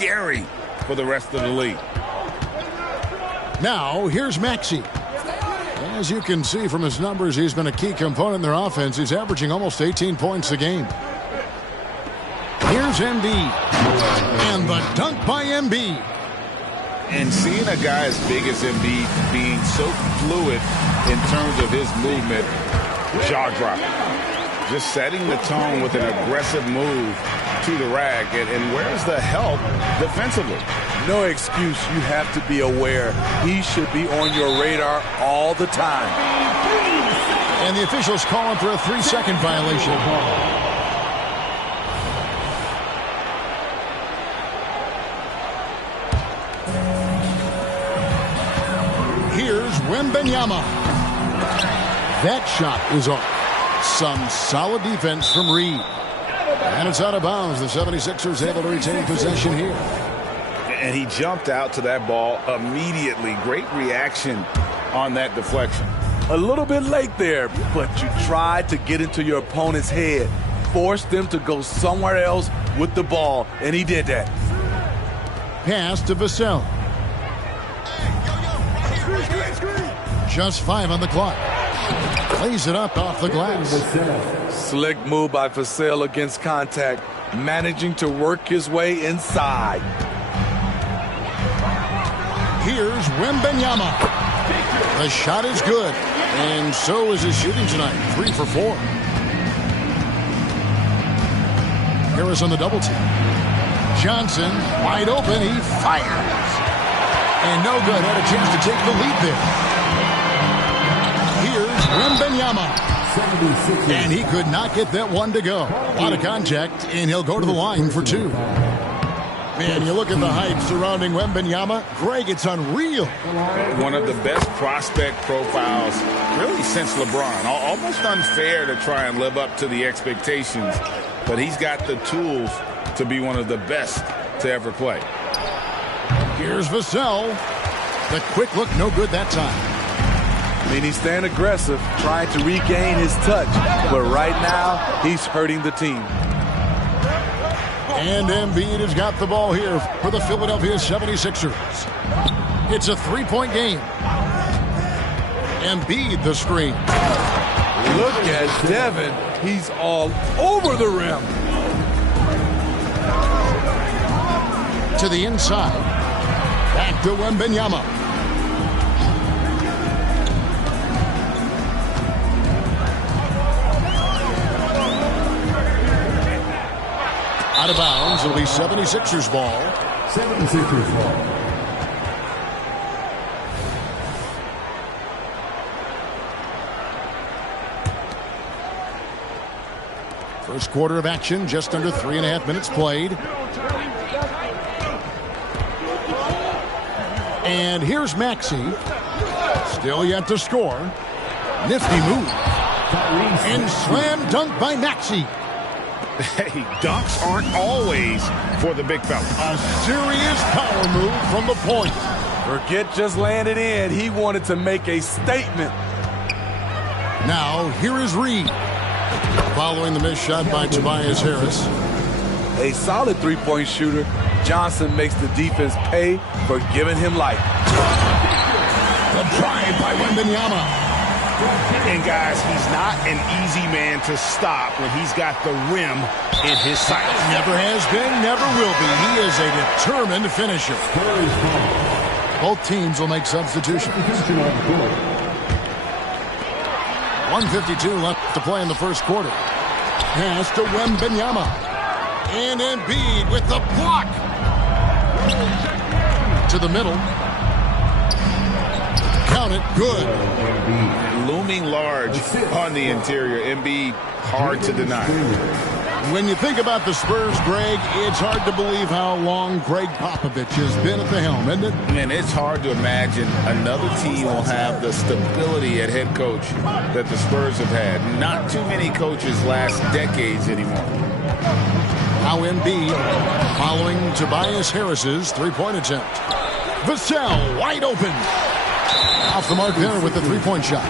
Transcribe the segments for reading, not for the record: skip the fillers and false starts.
scary for the rest of the league. Now, here's Maxey. As you can see from his numbers, he's been a key component in their offense. He's averaging almost 18 points a game. Here's Embiid. And the dunk by Embiid. And seeing a guy as big as Embiid being so fluid in terms of his movement, jaw-dropping. Just setting the tone with an aggressive move to the rack. And where's the help defensively? No excuse. You have to be aware. He should be on your radar all the time. And the officials call him for a 3-second violation. Here's Wembanyama. That shot is off. Some solid defense from Reed. And it's out of bounds. The 76ers able to retain possession here. And he jumped out to that ball immediately. Great reaction on that deflection. A little bit late there, but you tried to get into your opponent's head. Force them to go somewhere else with the ball, and he did that. Pass to Vassell. Just 5 on the clock. Plays it up off the glass. Slick move by Vassell against contact, managing to work his way inside. Here's Wembanyama. The shot is good, and so is his shooting tonight. 3 for 4. Harris on the double team. Johnson wide open. He fires. And no good. Had a chance to take the lead there. Here's Wembanyama. And he could not get that one to go. A lot of contact, and he'll go to the line for 2. Man, you look at the hype surrounding Wembanyama. Greg, it's unreal. One of the best prospect profiles really since LeBron. Almost unfair to try and live up to the expectations, but he's got the tools to be one of the best to ever play. Here's Vassell. The quick look, no good that time. I mean, he's staying aggressive, trying to regain his touch, but right now, he's hurting the team. And Embiid has got the ball here for the Philadelphia 76ers. It's a 3-point game. Embiid the screen. Look at Devin. He's all over the rim. To the inside. Back to Wembanyama. Out of bounds. It'll be 76ers ball. 76ers ball. First quarter of action, just under 3.5 minutes played. And here's Maxey. Still yet to score. Nifty move. And slam dunk by Maxey. Hey, dunks aren't always for the big fella. A serious power move from the point. Forget just landed in. He wanted to make a statement. Now, here is Reed. Following the missed shot by Tobias Harris. A solid three-point shooter. Johnson makes the defense pay for giving him life. The drive by Wembanyama. And guys, he's not an easy man to stop when he's got the rim in his sights. Never has been, never will be. He is a determined finisher. Both teams will make substitutions. 1:52 left to play in the first quarter. Pass to Wembanyama. And Embiid with the block. To the middle. Count it, good. Looming large on the interior. Embiid, hard to deny. When you think about the Spurs, Greg, it's hard to believe how long Greg Popovich has been at the helm, isn't it? And it's hard to imagine another team will have the stability at head coach that the Spurs have had. Not too many coaches last decades anymore. Now Embiid following Tobias Harris's three-point attempt. Vassell wide open. Off the mark there with the three-point shot.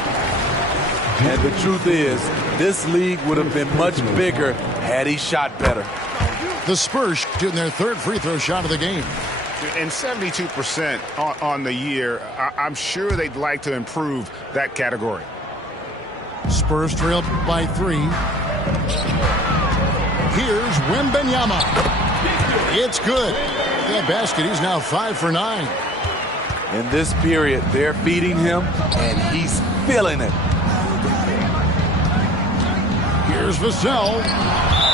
And the truth is, this league would have been much bigger had he shot better. The Spurs shooting their third free throw shot of the game. And 72% on the year. I'm sure they'd like to improve that category. Spurs trailed by 3. Here's Wembanyama. It's good. That basket, he's now 5 for 9. In this period, they're feeding him, and he's feeling it. Here's Vassell.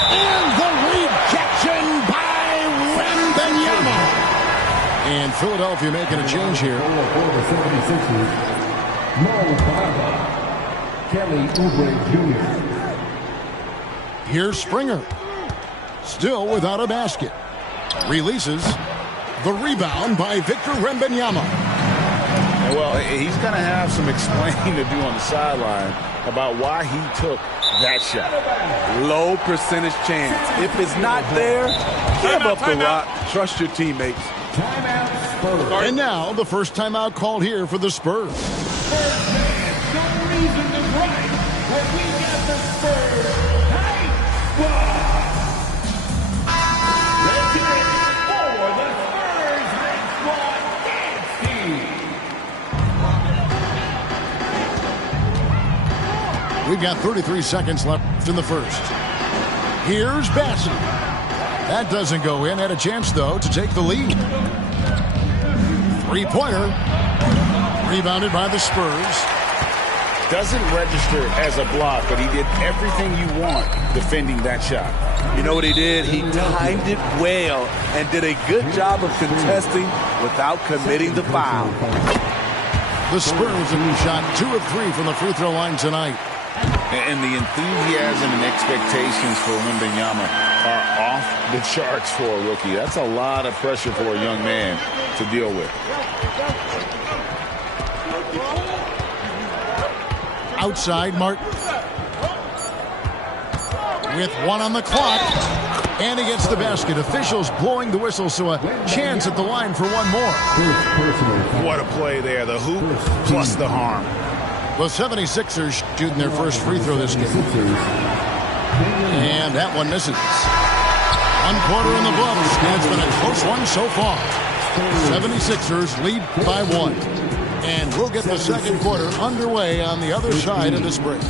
And the rejection by Wembanyama. And Philadelphia making a change here. For the 76ers, Mo Bamba, Kelly Oubre Jr. Here's Springer. Still without a basket. Releases. The rebound by Victor Wembanyama. Well, he's going to have some explaining to do on the sideline about why he took that shot. Low percentage chance. If it's not there, give up the rock. Trust your teammates. Timeout Spurs. And now the first timeout called here for the Spurs. No reason to gripe when we got the Spurs tight squad. Let's hear it for the Spurs tight squad dance team. We've got 33 seconds left in the first. Here's Bassett. That doesn't go in. Had a chance, though, to take the lead. Three-pointer. Rebounded by the Spurs. Doesn't register as a block, but he did everything you want defending that shot. You know what he did? He timed it well and did a good job of contesting without committing the foul. The Spurs have shot 2 of 3 from the free throw line tonight. And the enthusiasm and expectations for Wembanyama are off the charts for a rookie. That's a lot of pressure for a young man to deal with. Outside, Martin. With 1 on the clock. And he gets the basket. Officials blowing the whistle, so a chance at the line for one more. What a play there. The hoop plus the harm. The 76ers shooting their first free throw this game. And that one misses. 1 quarter in the books. And it's been a close one so far. 76ers lead by 1. And we'll get the second quarter underway on the other side of this break.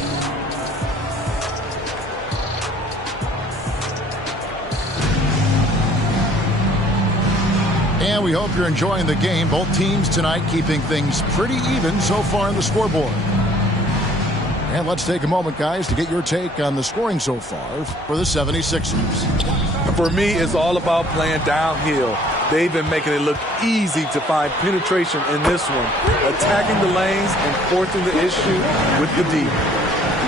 And we hope you're enjoying the game. Both teams tonight keeping things pretty even so far on the scoreboard. And let's take a moment, guys, to get your take on the scoring so far for the 76ers. For me, it's all about playing downhill. They've been making it look easy to find penetration in this one, attacking the lanes and forcing the issue with the D.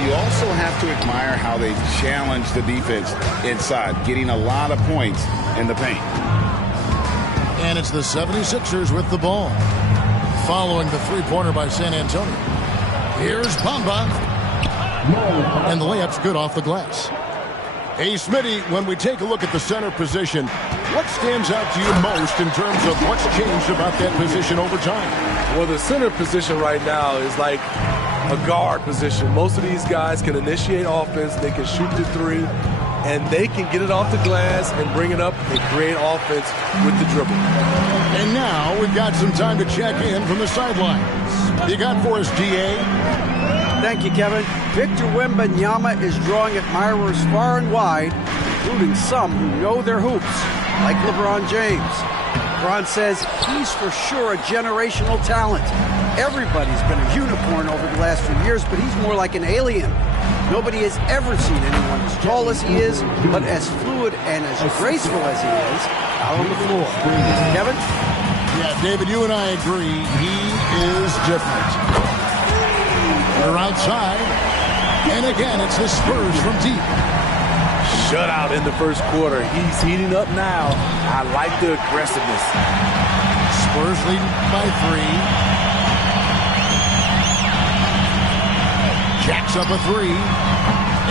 You also have to admire how they've challenged the defense inside, getting a lot of points in the paint. And it's the 76ers with the ball, following the three-pointer by San Antonio. Here's Bamba. And the layup's good off the glass. Hey, Smitty, when we take a look at the center position, what stands out to you most in terms of what's changed about that position over time? Well, the center position right now is like a guard position. Most of these guys can initiate offense. They can shoot the three, and they can get it off the glass and bring it up and create offense with the dribble. And now we've got some time to check in from the sidelines. You got for us, D.A.? Thank you, Kevin. Victor Wembanyama is drawing admirers far and wide, including some who know their hoops, like LeBron James. LeBron says he's for sure a generational talent. Everybody's been a unicorn over the last few years, but he's more like an alien. Nobody has ever seen anyone as tall as he is, but as fluid and as graceful as he is out on the floor. Kevin? Yeah, David, you and I agree. He is different. We're outside. And again, it's the Spurs from deep. Shutout in the first quarter. He's heating up now. I like the aggressiveness. Spurs leading by 3. Jacks up a 3.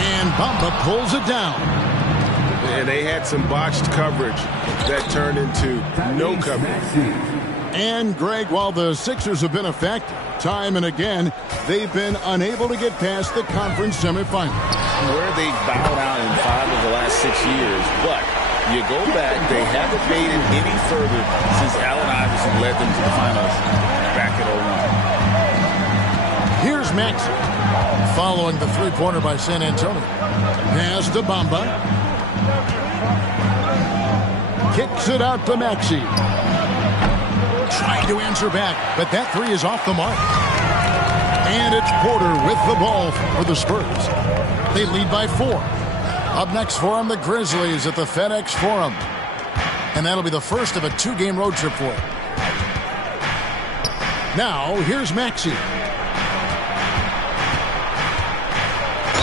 And Bamba pulls it down. And they had some botched coverage that turned into no coverage. And, Greg, while the Sixers have been effective, time and again, they've been unable to get past the conference semifinals. Where they bowed out in 5 of the last 6 years, but You go back, they haven't made it any further since Allen Iverson led them to the finals back at 01. Here's Maxey following the three-pointer by San Antonio. Pass to Bamba. Kicks it out to Maxey. Trying to answer back, but that three is off the mark. And it's Porter with the ball for the Spurs. They lead by 4. Up next for them, the Grizzlies at the FedEx Forum. And that'll be the first of a 2-game road trip for them. Now, here's Maxey.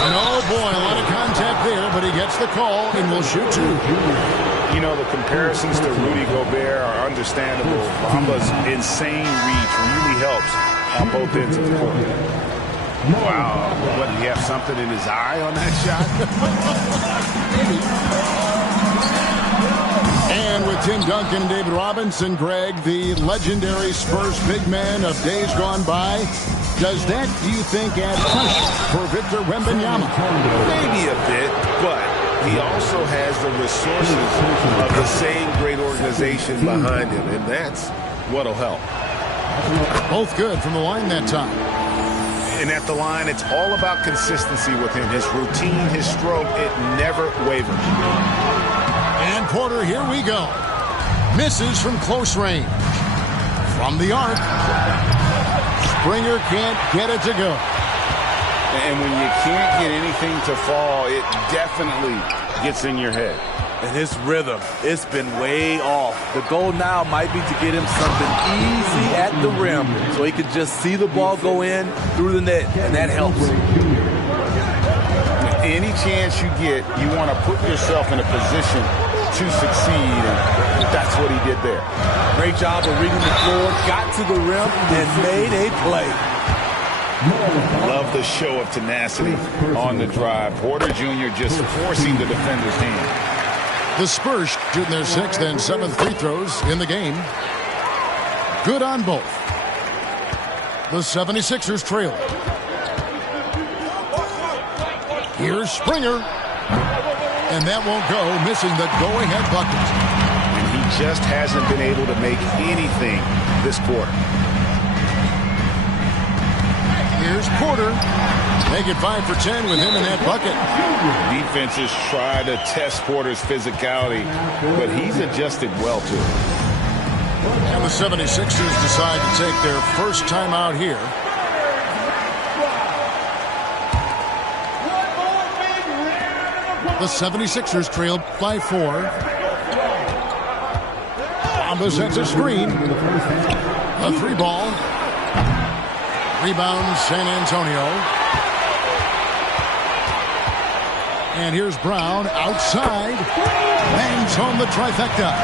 And oh boy, a lot of contact there, but he gets the call and will shoot 2. You know, the comparisons to Rudy Gobert are understandable. Bamba's insane reach really helps on both ends of the court. Wow. What, did he have something in his eye on that shot? And with Tim Duncan and David Robinson, Greg, the legendary Spurs big man of days gone by, does that, do you think, add pressure for Victor Wembanyama? Maybe a bit, but he also has the resources of the same great organization behind him, and that's what'll help. Both good from the line that time. And at the line, it's all about consistency with him. His routine, his stroke, it never wavers. And Porter, here we go. Misses from close range. From the arc. Springer can't get it to go. And when you can't get anything to fall, it definitely gets in your head. And his rhythm, it's been way off. The goal now might be to get him something easy at the rim so he can just see the ball go in through the net, and that helps. Any chance you get, you want to put yourself in a position to succeed, and that's what he did there. Great job of reading the floor, got to the rim, and made a play. Love the show of tenacity on the drive. Porter Jr. just forcing the defender's hand. The Spurs shooting their 6th and 7th free throws in the game. Good on both. The 76ers trail. Here's Springer. And that won't go, missing the go-ahead bucket. And he just hasn't been able to make anything this quarter. Here's Porter. Make it 5 for 10 with him in that bucket. Defenses try to test Porter's physicality, but he's adjusted well to it. And the 76ers decide to take their first time out here. The 76ers trail by 4. Bamba sets a screen. A 3-ball. Rebound San Antonio. And here's Brown outside. Bangs home the trifecta.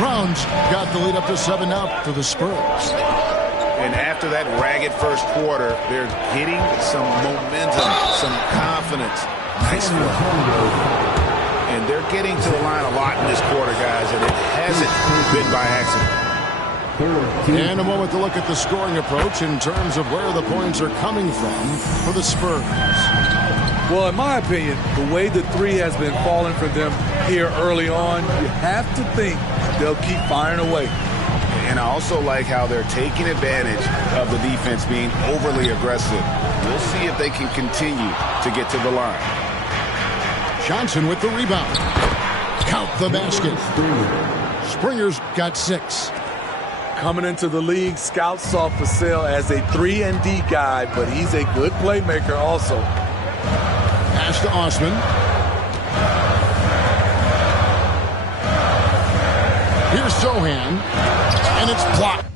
Brown's got the lead up to 7 now for the Spurs. And after that ragged first quarter, they're getting some momentum, some confidence. Nice work. And they're getting to the line a lot in this quarter, guys, and it hasn't been by accident. And a moment to look at the scoring approach in terms of where the points are coming from for the Spurs. Well, in my opinion, the way the 3 has been falling for them here early on, you have to think they'll keep firing away. And I also like how they're taking advantage of the defense being overly aggressive. We'll see if they can continue to get to the line. Johnson with the rebound. Count the basket. Springer's got 6. Coming into the league, scouts saw Vassell as a 3-and-D guy, but he's a good playmaker also. Pass to Osman. Here's Sohan, and it's blocked.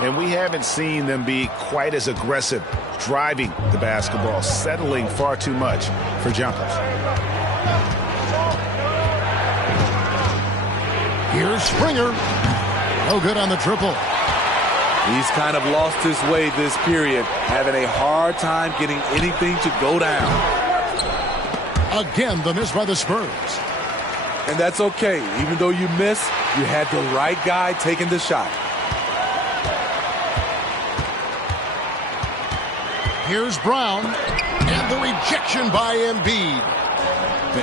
And we haven't seen them be quite as aggressive driving the basketball, settling far too much for jumpers. Here's Springer. No good on the triple. He's kind of lost his way this period, having a hard time getting anything to go down. Again, the miss by the Spurs. And that's okay. Even though you miss, you had the right guy taking the shot. Here's Brown, and the rejection by Embiid.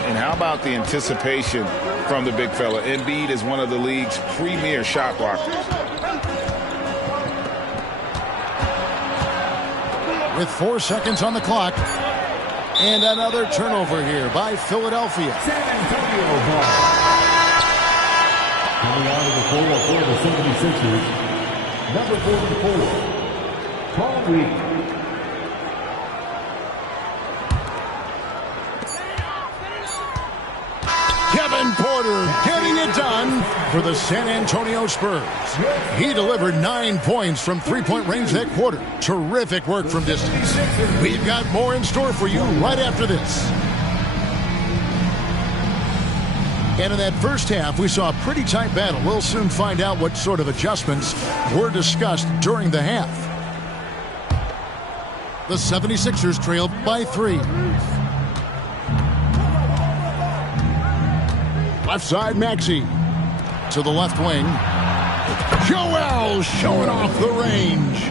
And how about the anticipation from the big fella? Embiid is one of the league's premier shot blockers. With 4 seconds on the clock. And another turnover here by Philadelphia. San Antonio ball. Coming out of the floor for the 76ers, number 44, Paul Reed. Kevin Porter getting it done for the San Antonio Spurs. He delivered 9 points from three-point range that quarter. Terrific work from distance. We've got more in store for you right after this. And in that first half, we saw a pretty tight battle. We'll soon find out what sort of adjustments were discussed during the half. The 76ers trailed by 3. Left side, Maxey. To the left wing. Joel showing off the range.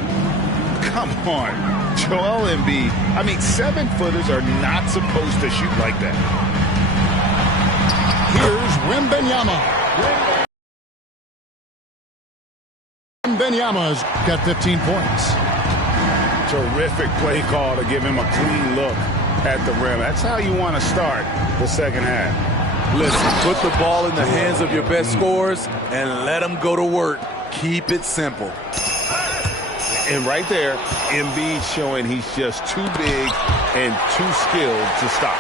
Come on. Joel Embiid. I mean, 7-footers are not supposed to shoot like that. Here's Wembanyama. Wembanyama's got 15 points. Terrific play call to give him a clean look at the rim. That's how you want to start the second half. Listen, put the ball in the hands of your best scorers and let them go to work. Keep it simple. And right there, Embiid showing he's just too big and too skilled to stop.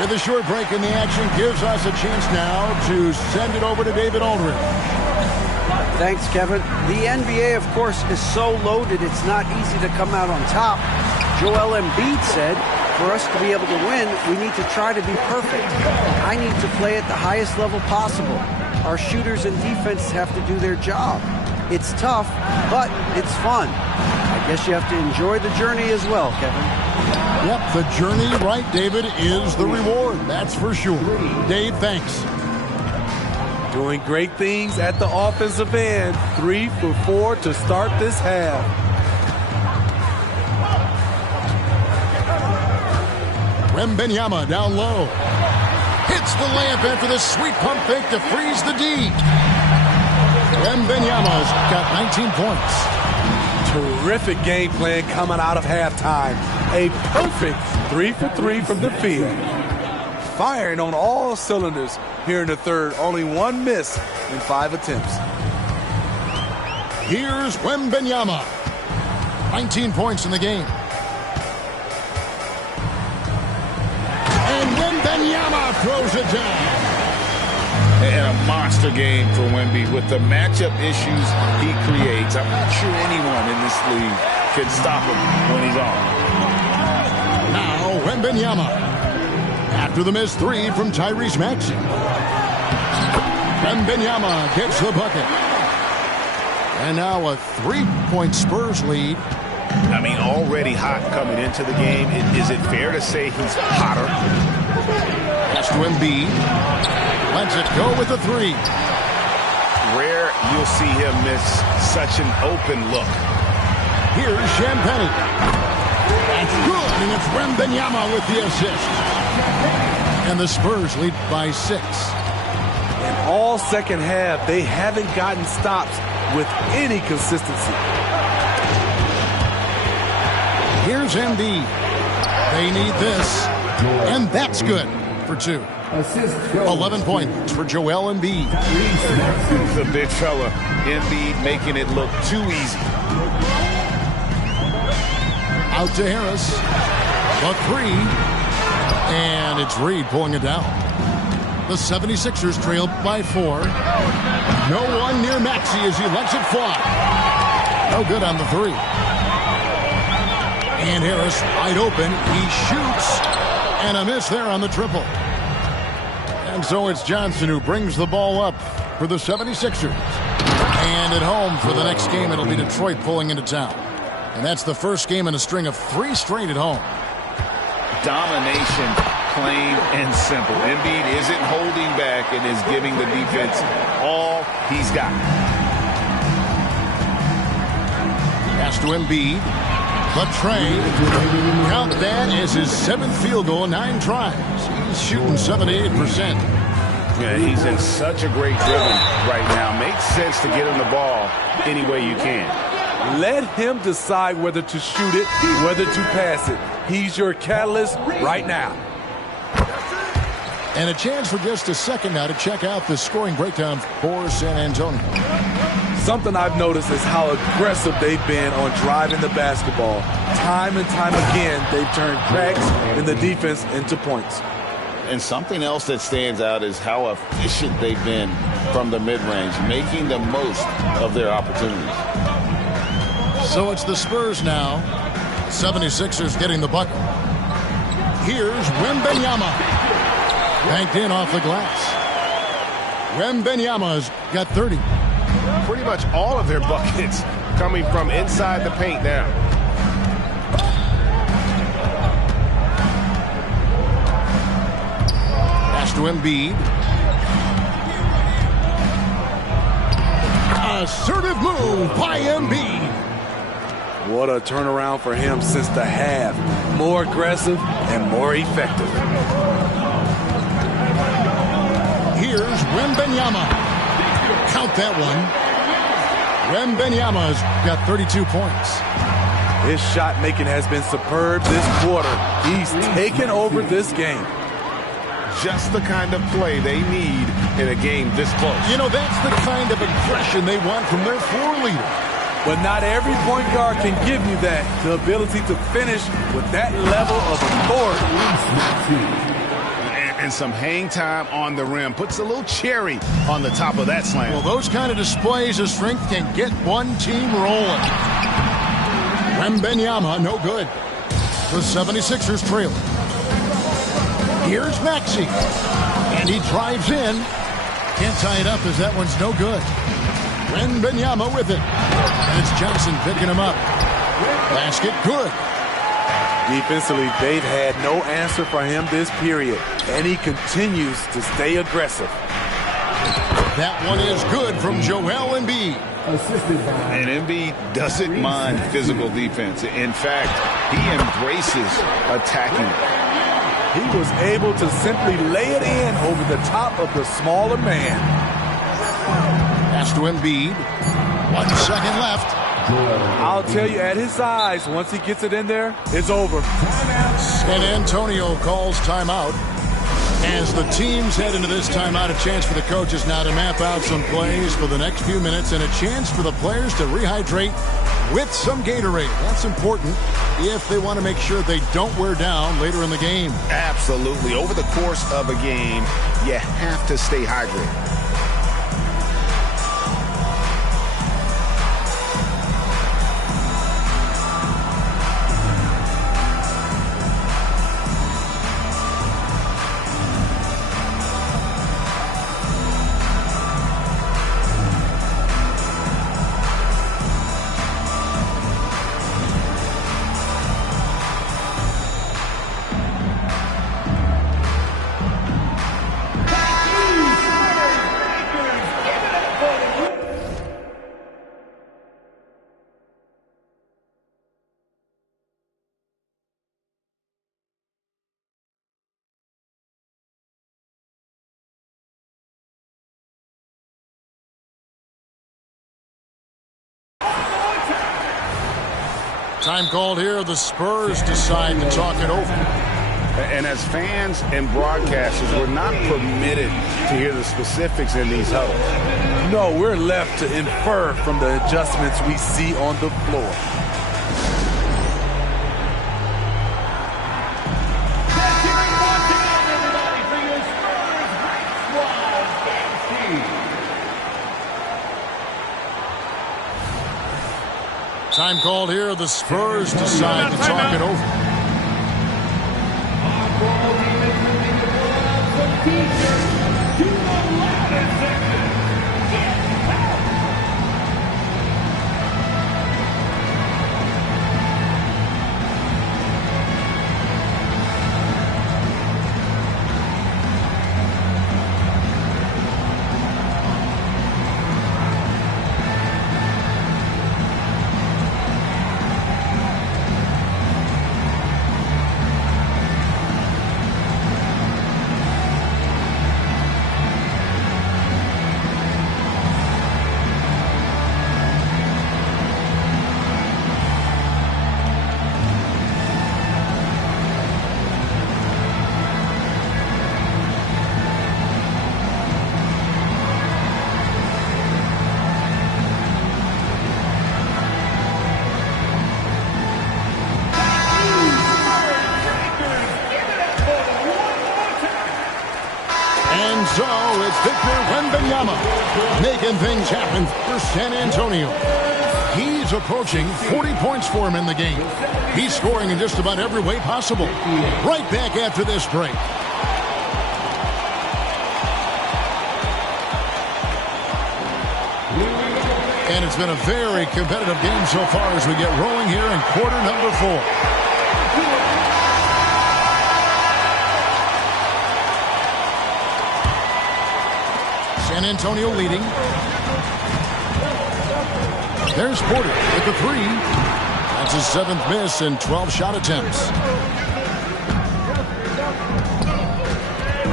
With a short break in the action gives us a chance now to send it over to David Aldridge. Thanks, Kevin. The NBA, of course, is so loaded it's not easy to come out on top. Joel Embiid said, for us to be able to win, we need to try to be perfect. I need to play at the highest level possible. Our shooters and defense have to do their job. It's tough, but it's fun. I guess you have to enjoy the journey as well, Kevin. Yep, the journey, right, David, is the reward. That's for sure. Dave, thanks. Doing great things at the offensive end. 3 for 4 to start this half. Wembanyama down low. Hits the layup after the sweet pump fake to freeze the D. Wembanyama's got 19 points. Terrific game plan coming out of halftime. A perfect 3 for 3 from the field. Firing on all cylinders here in the third. Only 1 miss in 5 attempts. Here's Wembanyama. 19 points in the game. And Wembanyama throws it down. And a monster game for Wemby. With the matchup issues he creates, I'm not sure anyone in this league can stop him when he's on. Now Wembanyama. After the missed 3 from Tyrese Maxey. Wembanyama gets the bucket. And now a 3-point Spurs lead. I mean, already hot coming into the game. Is it fair to say he's hotter? Pass to Embiid. Lets it go with a 3. Rare you'll see him miss such an open look. Here's Champagnie. That's good, and it's Wembanyama with the assist. And the Spurs lead by 6. In all second half, they haven't gotten stops with any consistency. Here's Embiid. They need this, and that's good for 2. 11 points for Joel Embiid. The big fella, Embiid, making it look too easy. Out to Harris. The 3. And it's Reed pulling it down. The 76ers trail by 4. No one near Maxey as he lets it fly. No good on the 3. And Harris wide open. He shoots. And a miss there on the triple. And so it's Johnson who brings the ball up for the 76ers. And at home for the next game, it'll be Detroit pulling into town. And that's the first game in a string of 3 straight at home. Domination plain and simple. Embiid isn't holding back and is giving the defense all he's got. Pass to Embiid. The trade. Count that as his 7th field goal in 9 tries. He's shooting 78%. Yeah, he's in such a great rhythm right now. Makes sense to get him the ball any way you can. Let him decide whether to shoot it, whether to pass it. He's your catalyst right now. And a chance for just a second now to check out the scoring breakdown for San Antonio. Something I've noticed is how aggressive they've been on driving the basketball. Time and time again, they've turned cracks in the defense into points. And something else that stands out is how efficient they've been from the mid-range, making the most of their opportunities. So it's the Spurs now. 76ers getting the bucket. Here's Wembanyama. Banked in off the glass. Wembanyama's got 30. Pretty much all of their buckets coming from inside the paint now. Pass to Embiid. Assertive move by Embiid. What a turnaround for him since the half. More aggressive and more effective. Here's Wembanyama. Count that one. Wembanyama's got 32 points. His shot making has been superb this quarter. He's taken over this game. Just the kind of play they need in a game this close. You know, that's the kind of aggression they want from their floor leader. But not every point guard can give you that. The ability to finish with that level of authority. And some hang time on the rim. Puts a little cherry on the top of that slam. Well, those kind of displays of strength can get one team rolling. Wembanyama, no good. The 76ers trailing. Here's Maxey. And he drives in. Can't tie it up as that one's no good. Wembanyama with it. And it's Johnson picking him up. Basket good. Defensively, they've had no answer for him this period, and he continues to stay aggressive. That one is good from Joel Embiid. And Embiid doesn't mind physical defense. In fact, he embraces attacking. He was able to simply lay it in over the top of the smaller man. Pass to Embiid. 1 second left. I'll tell you, at his size, once he gets it in there, it's over. San Antonio calls timeout. As the teams head into this timeout, a chance for the coaches now to map out some plays for the next few minutes and a chance for the players to rehydrate with some Gatorade. That's important if they want to make sure they don't wear down later in the game. Absolutely. Over the course of a game, you have to stay hydrated. Time called here. The Spurs decide to talk it over. And as fans and broadcasters, we're not permitted to hear the specifics in these huddles. No, we're left to infer from the adjustments we see on the floor. Time called here. The Spurs decide to talk it over. Victor Wembanyama, making things happen for San Antonio. He's approaching 40 points for him in the game. He's scoring in just about every way possible. Right back after this break. And it's been a very competitive game so far as we get rolling here in quarter number 4. San Antonio leading. There's Porter with the 3. That's his 7th miss in 12 shot attempts.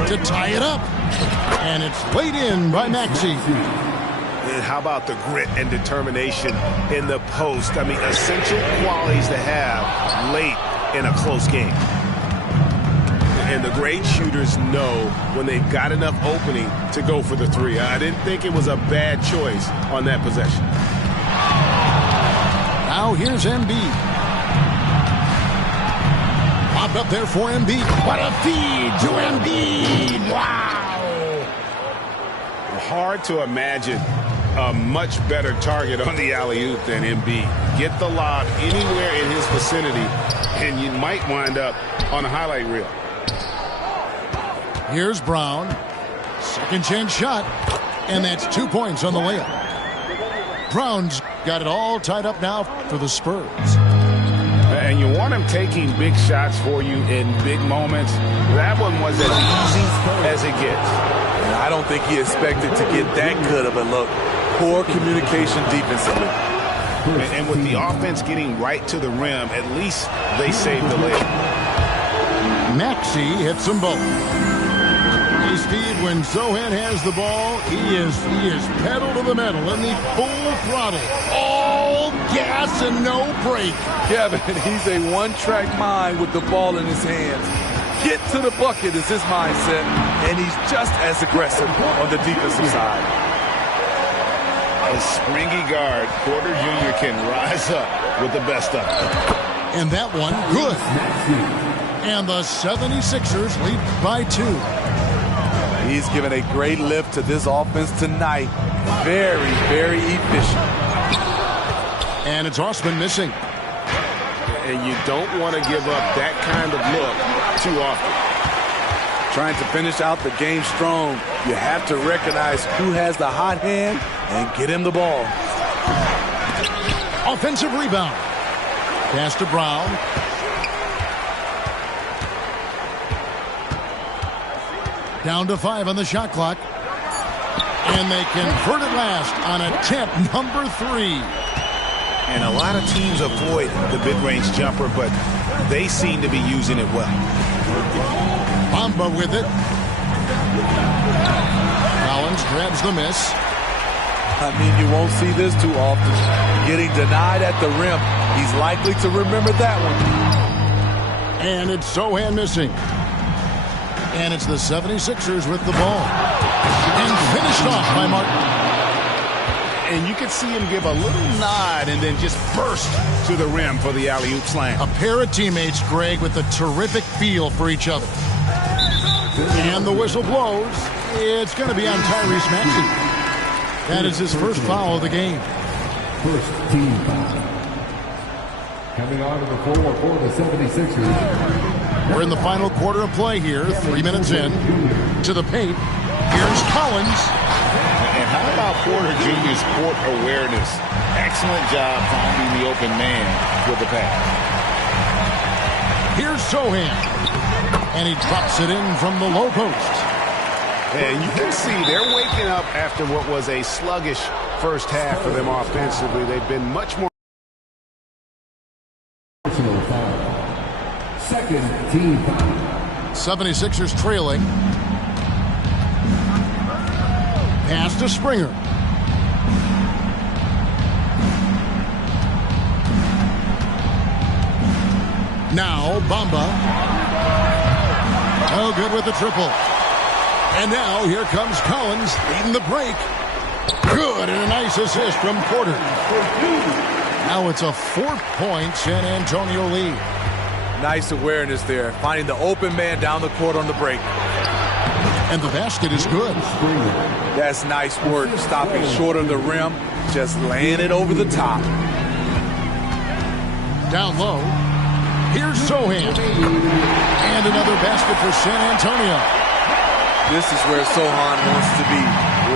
To tie it up. And it's laid in by Maxey. And how about the grit and determination in the post? I mean, essential qualities to have late in a close game. And the great shooters know when they've got enough opening to go for the 3. I didn't think it was a bad choice on that possession. Now here's Embiid. Popped up there for Embiid. What a feed to Embiid. Wow. Hard to imagine a much better target on the alley-oop than Embiid. Get the lob anywhere in his vicinity, and you might wind up on a highlight reel. Here's Brown. Second chance shot. And that's 2 points on the layup. Brown's got it all tied up now for the Spurs. And you want him taking big shots for you in big moments. That one was as easy as it gets. And I don't think he expected to get that good of a look. Poor communication defensively. And with the offense getting right to the rim, at least they saved the layup. Maxey hits them both. Hey, Steve, when Sochan has the ball, he is pedal to the metal in the full throttle. All gas and no brake. Kevin, he's a one-track mind with the ball in his hands. Get to the bucket is his mindset, and he's just as aggressive on the defensive side. A springy guard, Porter Jr. can rise up with the best of it. And that one, good. And the 76ers lead by 2. He's given a great lift to this offense tonight. Very, very efficient. And it's Osman missing. And you don't want to give up that kind of look too often. Trying to finish out the game strong, you have to recognize who has the hot hand and get him the ball. Offensive rebound. Pass to Brown. Down to 5 on the shot clock. And they convert it last on attempt number 3. And a lot of teams avoid the mid-range jumper, but they seem to be using it well. Bamba with it. Collins grabs the miss. I mean, you won't see this too often. Getting denied at the rim. He's likely to remember that one. And it's Sochan missing. And it's the 76ers with the ball. And finished off by Martin. And you can see him give a little nod and then just burst to the rim for the alley-oop slam. A pair of teammates, Greg, with a terrific feel for each other. And the whistle blows. It's going to be on Tyrese Maxey. That is his first foul of the game. First team foul. Coming on to the floor for the 76ers. We're in the final quarter of play here. 3 minutes in. To the paint. Here's Collins. And how about Porter Jr.'s court awareness? Excellent job finding the open man with the pass. Here's Sochan. And he drops it in from the low post. And you can see they're waking up after what was a sluggish first half for them offensively. They've been much more. Personal foul. Second team foul. 76ers trailing. Pass to Springer. Now Bamba. Oh, good with the triple. And now here comes Collins leading the break. Good, and a nice assist from Porter. Now it's a 4-point San Antonio lead. Nice awareness there, finding the open man down the court on the break. And the basket is good. That's nice work, stopping short of the rim, just laying it over the top. Down low. Here's Sohan. And another basket for San Antonio. This is where Sohan wants to be,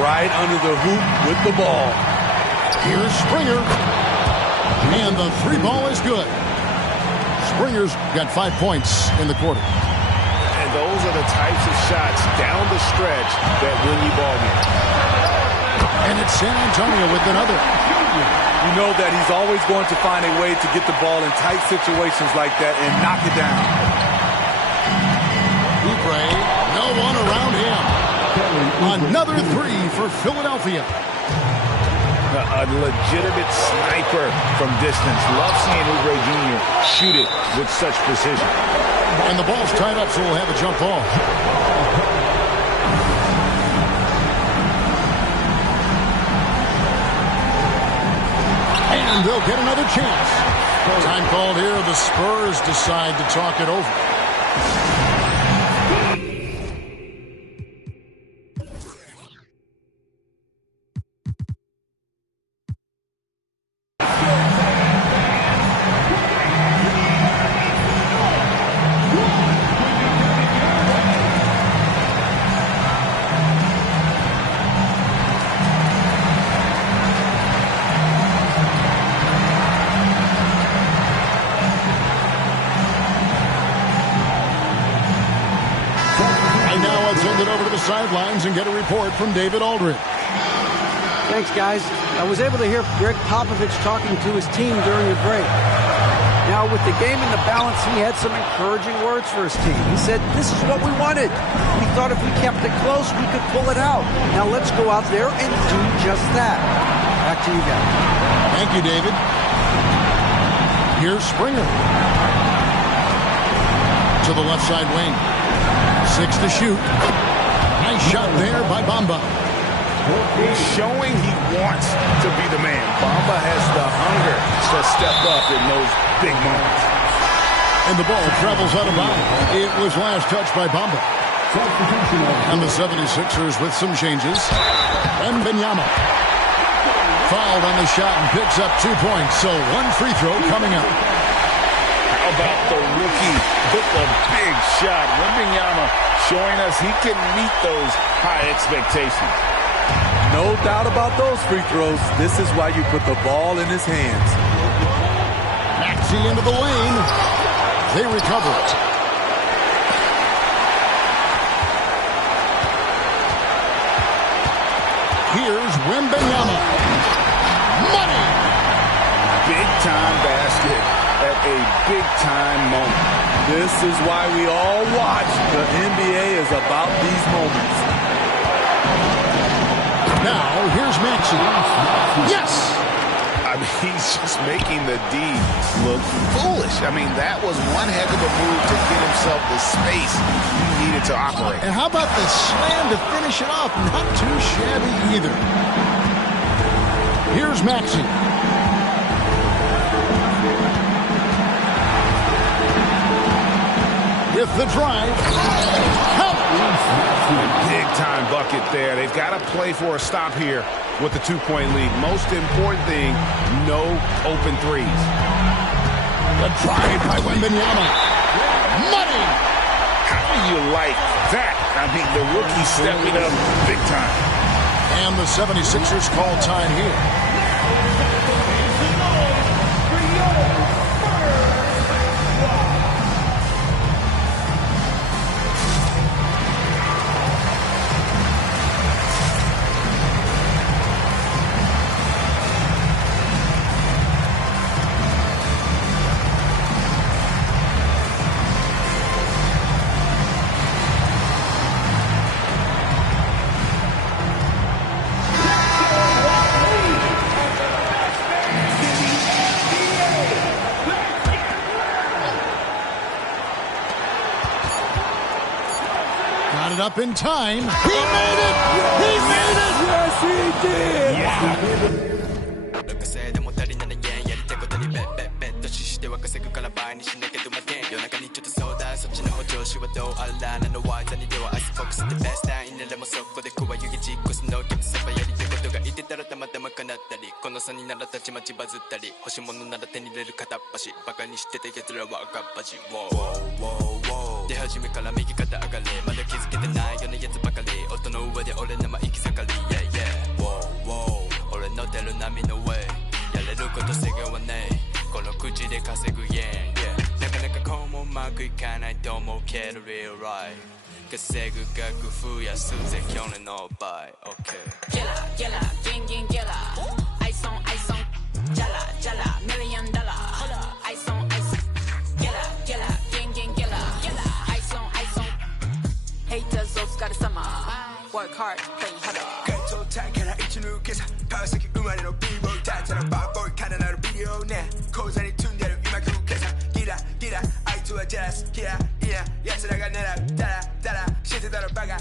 right under the hoop with the ball. Here's Springer. And the three ball is good. Springer's got 5 points in the quarter. And those are the types of shots down the stretch that win you ball games. And it's San Antonio with another. You know that he's always going to find a way to get the ball in tight situations like that and knock it down. Oubre, no one around him. Another three for Philadelphia. A legitimate sniper from distance. Love seeing Oubre Jr. shoot it with such precision. And the ball's tied up, so we'll have a jump ball. And they'll get another chance. Time called here. The Spurs decide to talk it over. Sidelines and get a report from David Aldridge. Thanks, guys. I was able to hear Greg Popovich talking to his team during the break. Now, with the game in the balance, he had some encouraging words for his team. He said, this is what we wanted. We thought if we kept it close, we could pull it out. Now let's go out there and do just that. Back to you guys. Thank you, David. Here's Springer. To the left side wing. 6 to shoot. Nice shot there by Bamba. He's showing he wants to be the man. Bamba has the hunger to step up in those big moments. And the ball travels out of bounds. It was last touched by Bamba. And the 76ers with some changes. Wembanyama fouled on the shot and picks up 2 points. So one free throw coming up. How about the rookie with a big shot? Wembanyama showing us he can meet those high expectations. No doubt about those free throws. This is why you put the ball in his hands. Maxey into the lane. They recover it. Here's Wembanyama. Money! Big-time basket at a big-time moment. This is why we all watch. The NBA is about these moments. Now, here's Maxey. Yes! I mean, he's just making the D look foolish. I mean, that was one heck of a move to get himself the space he needed to operate. And how about the slam to finish it off? Not too shabby either. Here's Maxey. With the drive. Help! Big-time bucket there. They've got to play for a stop here with the 2-point lead. Most important thing, no open threes. The drive by Wembanyama. Money! How do you like that? I mean, the rookie stepping up big time. And the 76ers call time here. Got it up in time. He made it! He made it! Yes, he did! Yeah. 噂にならたちまちバズったり欲しいものなら手に入れる片っ端バカにしてて奴らは赤っ端出始めから右肩上がれまだ気づけてないようなやつばかり音の上で俺のま行き盛り Yeah yeah 俺の出る波の上やれること制限はねえこの口で稼ぐ Yeah yeah なかなかこうもうまくいかないと思うけど Real right稼ぐ額増やすぜ去年の倍 OK Gilla gilla gang gang gilla Ice on ice on Jala jala $1 million Ice on ice Gilla gilla gang gang gilla Ice on ice on Haters お疲れ様 Work hard play harder 街頭体から一抜けさ川崎生まれの B-boy たちのバーボーイからなるビデオね口座に積んでる今食うけさギラギラあいつはジャラスキラいや奴らが狙うダラダラ知ってたらバカ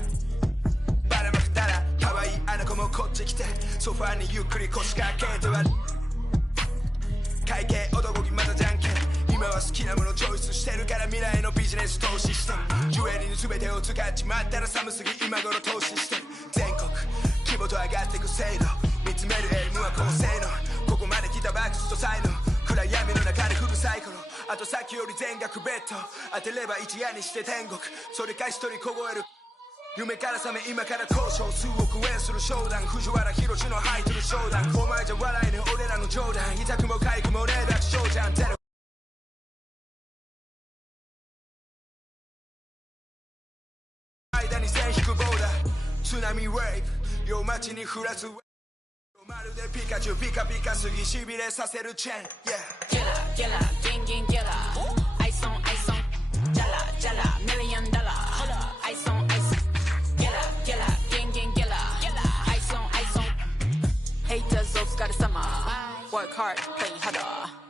バラまくたら可愛いあの子もこっち来てソファーにゆっくり腰掛けては会計男気またじゃんけん今は好きなものチョイスしてるから未来のビジネス投資してジュエリーの全てを使っちまったら寒すぎ今頃投資して全国規模と上がってく制度見つめるエイムは高性能ここまで来たバックスと才能暗闇の中でフルサイクルあとさっきより全額ベッド当てれば一夜にして天国それか一人凍える夢から覚め今から交渉数億円する商談藤原宏のハイトル商談お前じゃ笑えね俺らの冗談痛くも痒くもねえ楽勝じゃんテロ間に線引くボーダー津波ウェイブ夜街に降らすまるでピカチュウピカピカすぎしびれさせるチェーン Yeah Gilla gang gang gilla Ice on ice on Jala jala $1 million Ice on ice Gilla gilla gang gang gilla Ice on ice on Haters お疲れ様 Work hard play harder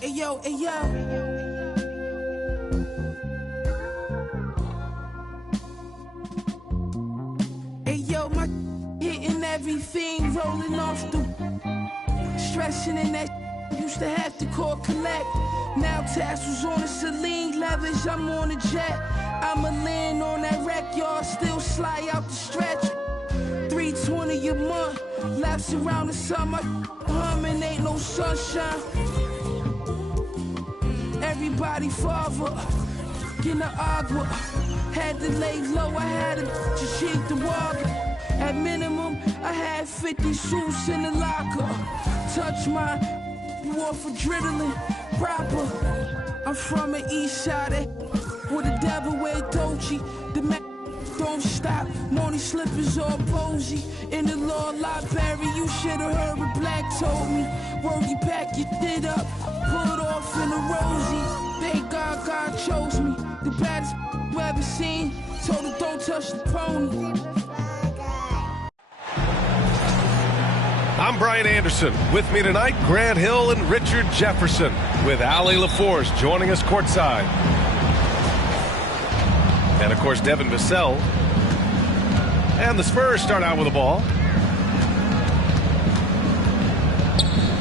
Hey yo, hey yo. Hey yo, my hitting everything, rolling off the stressing in that used to have to call collect. Now tassels on the Celine leathers, I'm on a jet. I'ma land on that wreck, y'all still slide out the stretch. 320 a month, laps around the summer, humming ain't no sunshine. Everybody father, in the agua. Had to lay low, I had to just cheat the water. At minimum, I had 50 suits in the locker. Touch my war for adrenaline, proper. I'm from the east side, where the devil wear Dolce. The man don't stop, Noni slippers all posy. In the law library, you should've heard what Black told me. Wordy pack your shit up, pull it off in a rosy. Thank God God chose me, the baddest you ever seen. Told her don't touch the pony. I'm Brian Anderson. With me tonight, Grant Hill and Richard Jefferson, with Allie LaForce joining us courtside. And, of course, Devin Vassell. And the Spurs start out with the ball.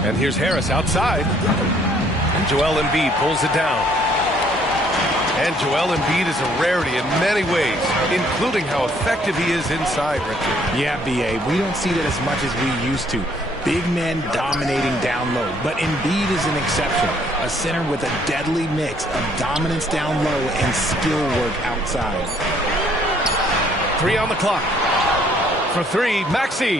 And here's Harris outside. And Joel Embiid pulls it down. And Joel Embiid is a rarity in many ways, including how effective he is inside, Richard. Yeah, B.A., we don't see that as much as we used to. Big men dominating down low, but Embiid is an exception. A center with a deadly mix of dominance down low and skill work outside. 3 on the clock. For 3, Maxey.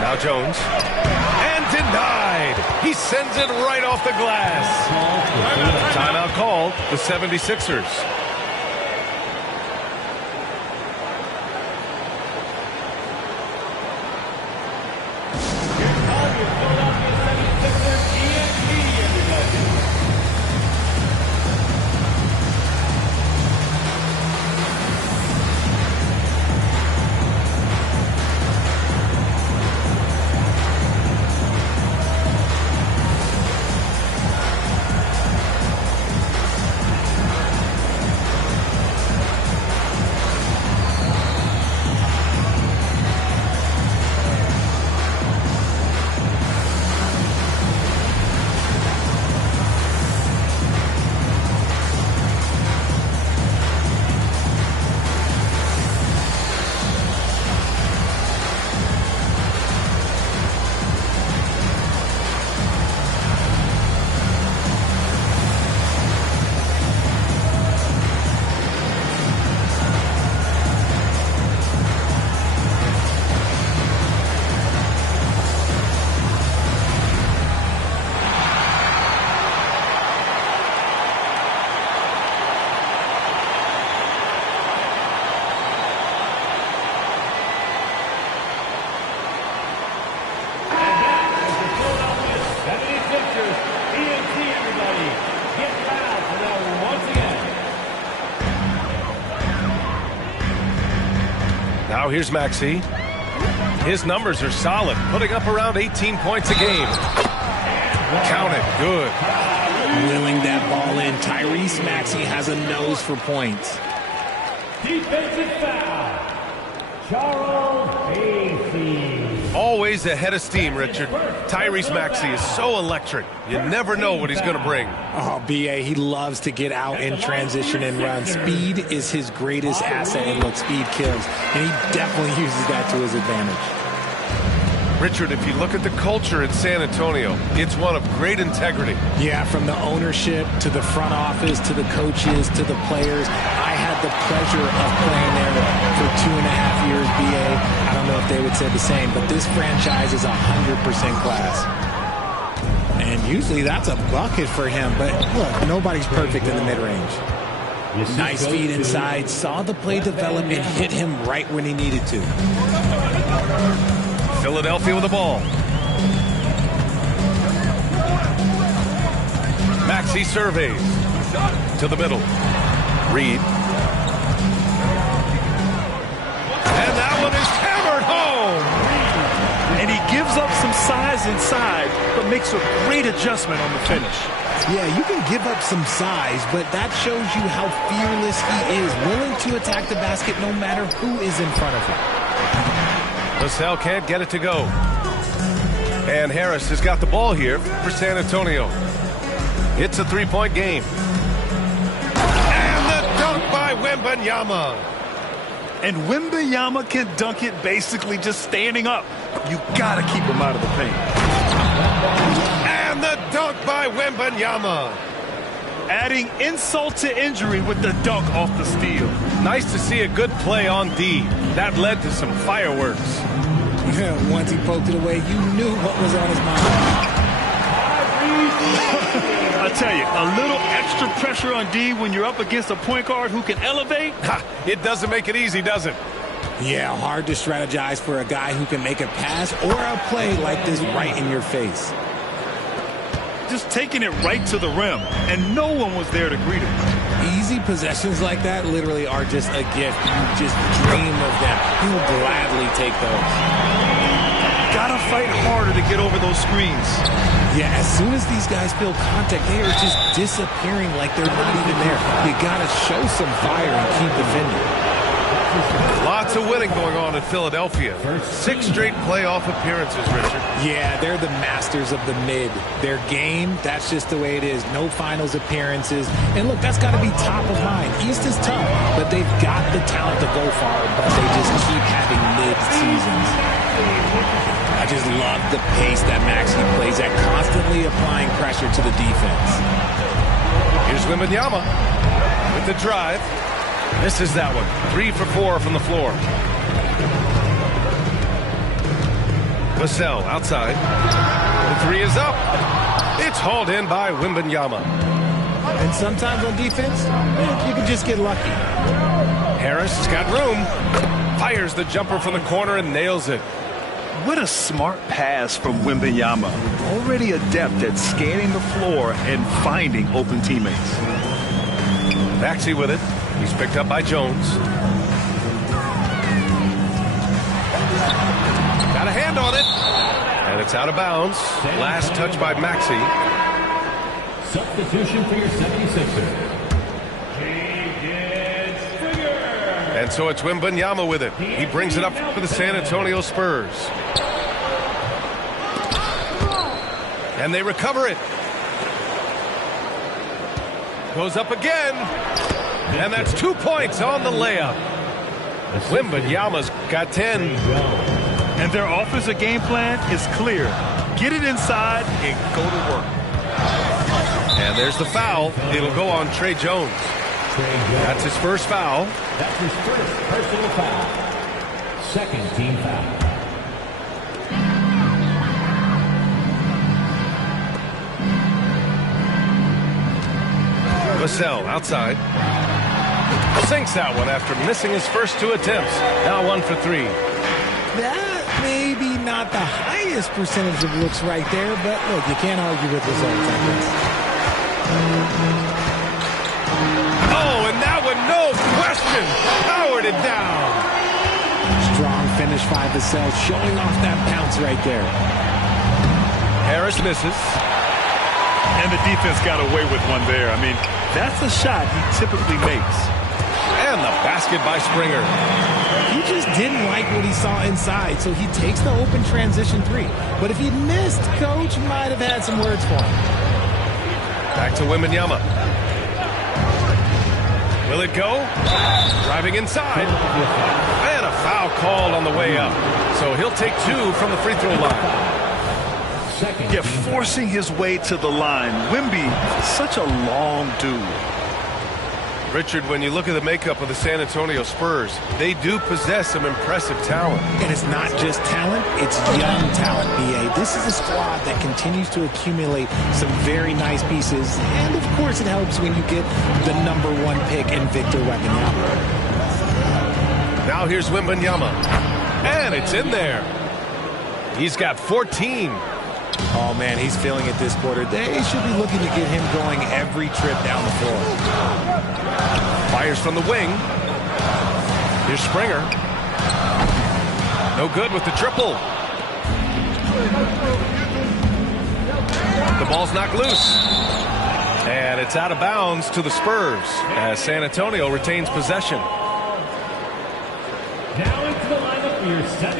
Now Jones. And denied. He sends it right off the glass. Timeout called, the 76ers. Now here's Maxey. His numbers are solid, putting up around 18 points a game. Count it. Good. Wheeling that ball in. Tyrese Maxey has a nose for points. Defensive foul. Charles Hasty. Always ahead of steam, Richard. Tyrese Maxey is so electric. You never know what he's going to bring. Oh, B.A., he loves to get out in transition and run. Speed is his greatest asset, and look, speed kills. And he definitely uses that to his advantage. Richard, if you look at the culture in San Antonio, it's one of great integrity. Yeah, from the ownership to the front office to the coaches to the players. I had the pleasure of playing there for 2.5 years, B.A. I don't know if they would say the same, but this franchise is 100% class. And usually that's a bucket for him, but look, nobody's perfect in the mid-range. Nice feed inside, saw the play develop and hit him right when he needed to. Philadelphia with the ball. Maxey surveys to the middle. Reed. And that one is hammered home. And he gives up some size inside, but makes a great adjustment on the finish. Yeah, you can give up some size, but that shows you how fearless he is, willing to attack the basket no matter who is in front of him. Vassell can't get it to go. And Harris has got the ball here for San Antonio. It's a three-point game. And the dunk by Wembanyama. And Wembanyama can dunk it basically just standing up. You got to keep him out of the paint. And the dunk by Wembanyama. Adding insult to injury with the dunk off the steal. Nice to see a good play on D. That led to some fireworks. Once he poked it away, you knew what was on his mind. I tell you, a little extra pressure on D when you're up against a point guard who can elevate. It doesn't make it easy, does it? Yeah, hard to strategize for a guy who can make a pass or a play like this right in your face. Just taking it right to the rim, and no one was there to greet him. Easy possessions like that literally are just a gift. You just dream of them. He will gladly take those. Gotta fight harder to get over those screens. Yeah, as soon as these guys feel contact, they are just disappearing like they're not even there. You gotta show some fire and keep defending. Lots of winning going on in Philadelphia. 6 straight playoff appearances, Richard. Yeah, they're the masters of the mid. Their game, that's just the way it is. No finals appearances. And look, that's got to be top of mind. East is tough, but they've got the talent to go far, but they just keep having mid-seasons. I just love the pace that Maxey plays at, constantly applying pressure to the defense. Here's Wembanyama with the drive. Misses that one. 3 for 4 from the floor. Vassell outside. The 3 is up. It's hauled in by Wembanyama. And sometimes on defense, you can just get lucky. Harris has got room. Fires the jumper from the corner and nails it. What a smart pass from Wembanyama. Already adept at scanning the floor and finding open teammates. Maxey with it. He's picked up by Jones. Got a hand on it. And it's out of bounds. Last touch by Maxey. Substitution for your 76ers. And so it's Wembanyama with it. He brings it up for the San Antonio Spurs. And they recover it. Goes up again. And that's 2 points on the layup. Wembanyama's got 10. And their offensive game plan is clear. Get it inside and go to work. And there's the foul. It'll go on Trey Jones. That's his first foul. That's his first personal foul. Second team foul. Vassell outside. Sinks that one after missing his first 2 attempts. Now 1 for 3. That may be not the highest percentage of looks right there, but look, you can't argue with results like this. Oh, and that one, no question, powered it down. finish 5 to sell, showing off that bounce right there. Harris misses. And the defense got away with one there. I mean, that's a shot he typically makes. And the basket by Springer. He just didn't like what he saw inside, so he takes the open transition 3. But if he'd missed, Coach might have had some words for him. Back to Wembanyama. Will it go? Driving inside. And a foul called on the way up. So he'll take 2 from the free throw line. Yeah, forcing his way to the line. Wemby, such a long dude. Richard, when you look at the makeup of the San Antonio Spurs, they do possess some impressive talent. And it's not just talent, it's young talent, BA. This is a squad that continues to accumulate some very nice pieces. And, of course, it helps when you get the #1 pick in Victor Wembanyama. Now here's Wembanyama. And it's in there. He's got 14. Oh, man, he's feeling it this quarter. They should be looking to get him going every trip down the floor. Fires from the wing. Here's Springer. No good with the triple. The ball's knocked loose. And it's out of bounds to the Spurs as San Antonio retains possession.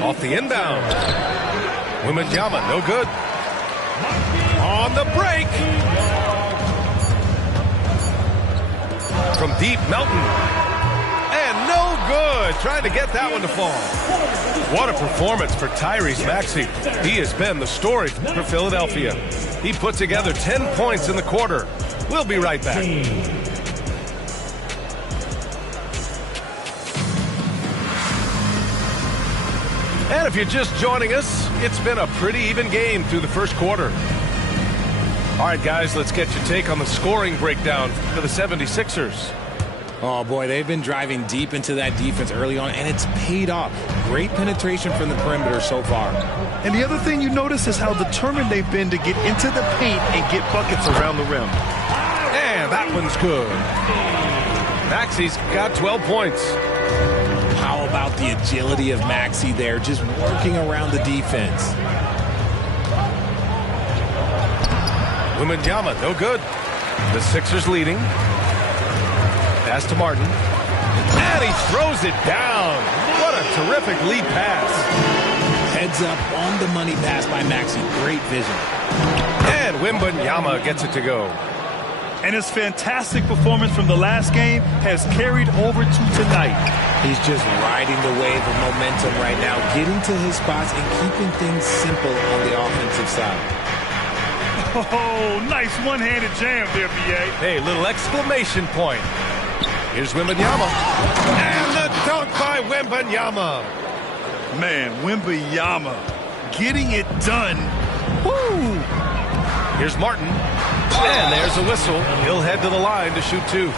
Off the inbound. Wembanyama, no good. On the break. From deep, Melton. And no good. Trying to get that one to fall. What a performance for Tyrese Maxey. He has been the story for Philadelphia. He put together 10 points in the quarter. We'll be right back. And if you're just joining us, it's been a pretty even game through the first quarter. All right, guys, let's get your take on the scoring breakdown for the 76ers. Oh, boy, they've been driving deep into that defense early on, and it's paid off. Great penetration from the perimeter so far. And the other thing you notice is how determined they've been to get into the paint and get buckets around the rim. And that one's good. Maxey's got 12 points. How about the agility of Maxey there, just working around the defense? Wembanyama, no good. The Sixers leading. Pass to Martin. And he throws it down. What a terrific lead pass. Heads up on the money pass by Maxey. Great vision. And Wembanyama gets it to go. And his fantastic performance from the last game has carried over to tonight. He's just riding the wave of momentum right now, getting to his spots and keeping things simple on the offensive side. Oh, nice one-handed jam there, B.A. Hey, little exclamation point. Here's Wembanyama. And the dunk by Wembanyama. Man, Wembanyama getting it done. Woo! Here's Martin. And there's a whistle. He'll head to the line to shoot 2.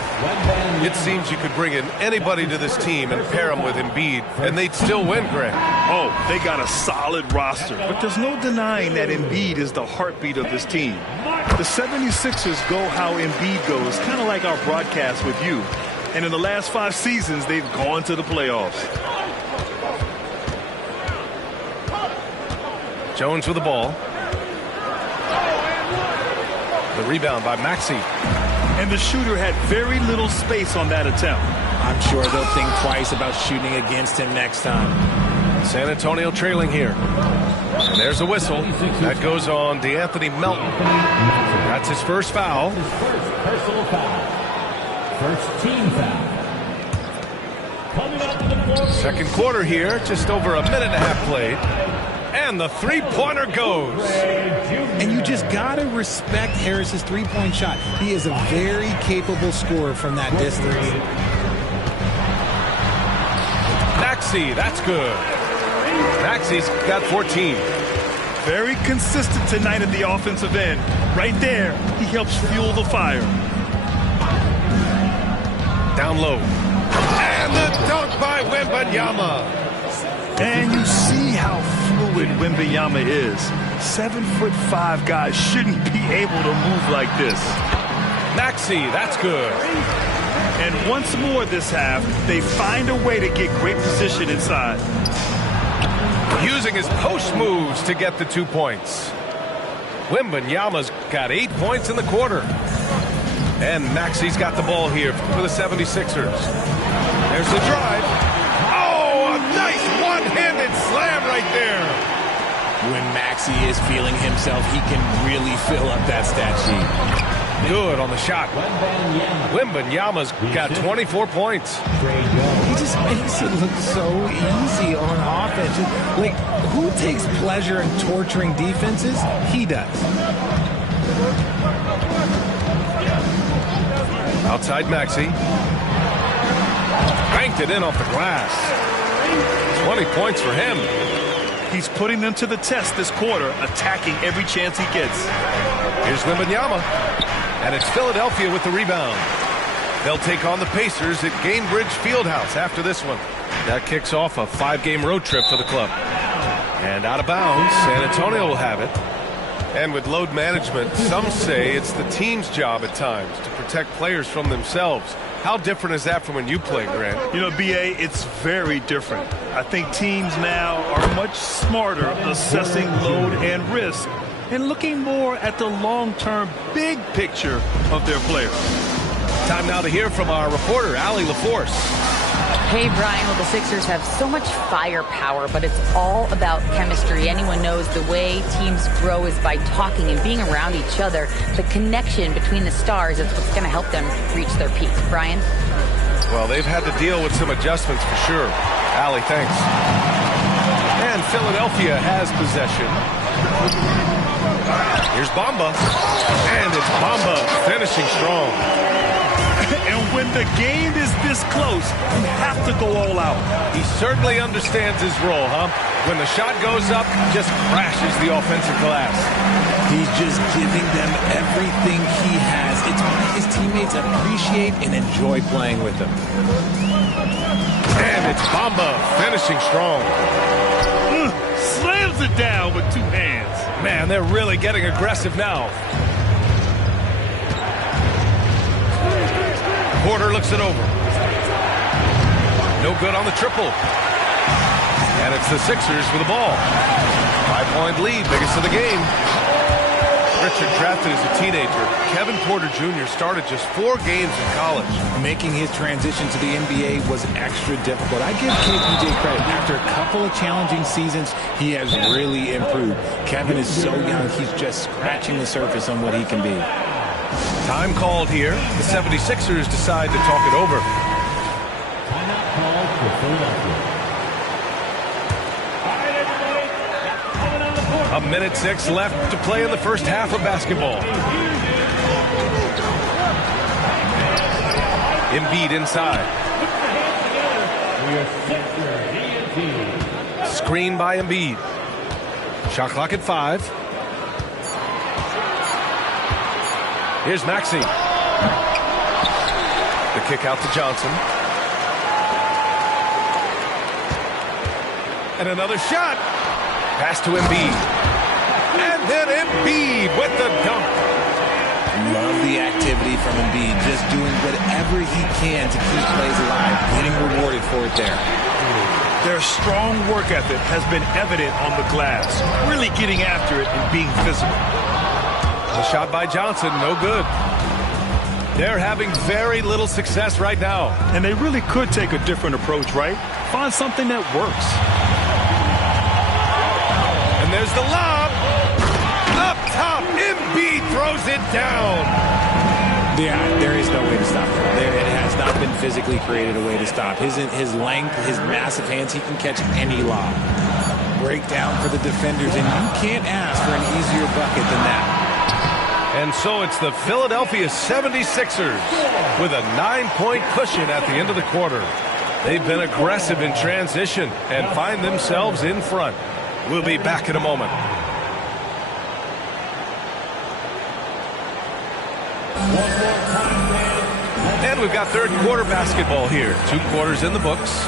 It seems you could bring in anybody to this team and pair them with Embiid, and they'd still win, Greg. Oh, they got a solid roster, but there's no denying that Embiid is the heartbeat of this team. The 76ers go how Embiid goes, kind of like our broadcast with you. And in the last 5 seasons, they've gone to the playoffs. Jones with the ball. The rebound by Maxey. And the shooter had very little space on that attempt. I'm sure they'll think twice about shooting against him next time. San Antonio trailing here. And there's a whistle. That goes on DeAnthony Melton. That's his first foul. His first personal foul. First team foul. Coming up to the floor. Second quarter here. Just over a minute and a half played. And the three-pointer goes. And you just got to respect Harris's three-point shot. He is a very capable scorer from that distance. Maxey, that's good. Maxey's got 14. Very consistent tonight at the offensive end. Right there, he helps fuel the fire. Down low. And the dunk by Wembanyama. And you see how fluid Wembanyama is. 7'5" guys shouldn't be able to move like this. Maxey, that's good. And once more this half, they find a way to get great position inside. using his post moves to get the 2 points. Wembanyama's got 8 points in the quarter. And Maxey's got the ball here for the 76ers. There's the drive. Oh, a nice one-handed slam right there. When Maxey is feeling himself, he can really fill up that stat sheet. Good on the shot. Wembanyama's got 24 points. He just makes it look so easy on offense. Like, who takes pleasure in torturing defenses? He does. Outside Maxey. Banked it in off the glass. 20 points for him. He's putting them to the test this quarter, attacking every chance he gets. Here's Wembanyama. And it's Philadelphia with the rebound. They'll take on the Pacers at Gainbridge Fieldhouse after this one. That kicks off a 5-game road trip for the club. And out of bounds, San Antonio will have it. And with load management, some say it's the team's job at times to protect players from themselves. How different is that from when you played, Grant? You know, B.A., it's very different. I think teams now are much smarter assessing load and risk and looking more at the long-term big picture of their players. Time now to hear from our reporter, Allie LaForce. Hey, Brian. Well, the Sixers have so much firepower, but it's all about chemistry. Anyone knows the way teams grow is by talking and being around each other. The connection between the stars is what's going to help them reach their peak. Brian? Well, they've had to deal with some adjustments for sure. Allie, thanks. And Philadelphia has possession. Here's Bamba. And it's Bamba finishing strong. And when the game is this close, you have to go all out. He certainly understands his role, huh? When the shot goes up, just crashes the offensive glass. He's just giving them everything he has. It's why his teammates appreciate and enjoy playing with him. And it's Bamba finishing strong. Slams it down with 2 hands. Man, they're really getting aggressive now. Porter looks it over. No good on the triple. And it's the Sixers with the ball. 5-point lead, biggest of the game. Richard drafted as a teenager. Kevin Porter Jr. started just 4 games in college. Making his transition to the NBA was extra difficult. I give KPJ credit. After a couple of challenging seasons, he has really improved. Kevin is so young, he's just scratching the surface on what he can be. Time called here. The 76ers decide to talk it over. Timeout called for Philadelphia. 1:06 left to play in the first half of basketball. Embiid inside. Screen by Embiid. Shot clock at 5. Here's Maxey. The kick out to Johnson. And another shot. Pass to Embiid. And then Embiid with the dunk. Love the activity from Embiid. Just doing whatever he can to keep plays alive. Getting rewarded for it there. Their strong work ethic has been evident on the glass. Really getting after it and being physical. The shot by Johnson, no good. They're having very little success right now. And they really could take a different approach, right? Find something that works. And there's the lob. Up top, Embiid throws it down. Yeah, there is no way to stop him. It has not been physically created a way to stop. His length, his massive hands, he can catch any lob. Breakdown for the defenders, and you can't ask for an easier bucket than that. And so it's the Philadelphia 76ers with a 9-point cushion at the end of the quarter. They've been aggressive in transition and find themselves in front. We'll be back in a moment. And we've got third quarter basketball here. 2 quarters in the books.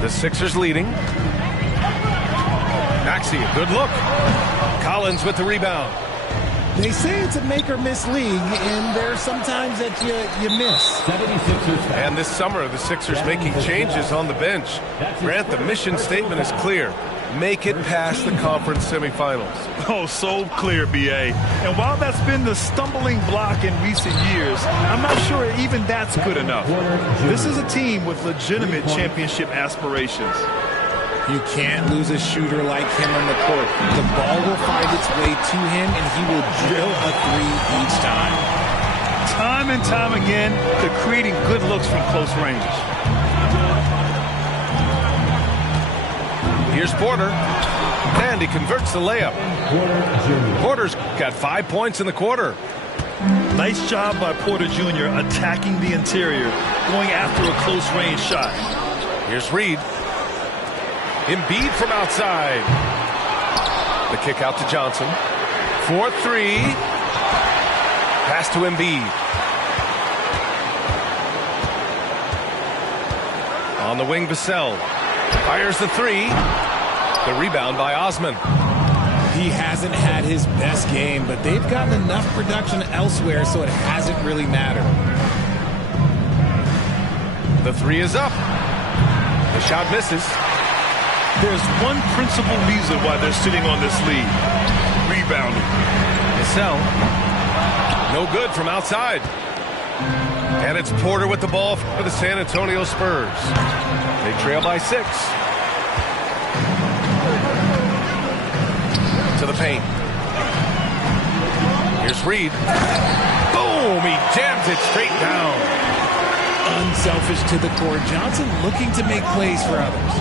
The Sixers leading. Maxey, a good look. Collins with the rebound. They say it's a make-or-miss league, and there are some times that you miss. And this summer, the Sixers making changes on the bench. Grant, the mission statement is clear. Make it past the conference semifinals. Oh, so clear, B.A. And while that's been the stumbling block in recent years, I'm not sure even that's good enough. This is a team with legitimate championship aspirations. You can't lose a shooter like him on the court. The ball will find its way to him, and he will drill a three each time. Time and time again, they're creating good looks from close range. Here's Porter, and he converts the layup. Porter's got 5 points in the quarter. Nice job by Porter Jr. attacking the interior, going after a close-range shot. Here's Reed. Embiid from outside. The kick out to Johnson. 4-3. Pass to Embiid. On the wing, Vassell. Fires the three. The rebound by Osman. He hasn't had his best game, but they've gotten enough production elsewhere, so it hasn't really mattered. The three is up. The shot misses. There's one principal reason why they're sitting on this lead. Rebounding. Vassell. No good from outside. And it's Porter with the ball for the San Antonio Spurs. They trail by 6. To the paint. Here's Reed. Boom! He jams it straight down. Unselfish to the core. Johnson looking to make plays for others.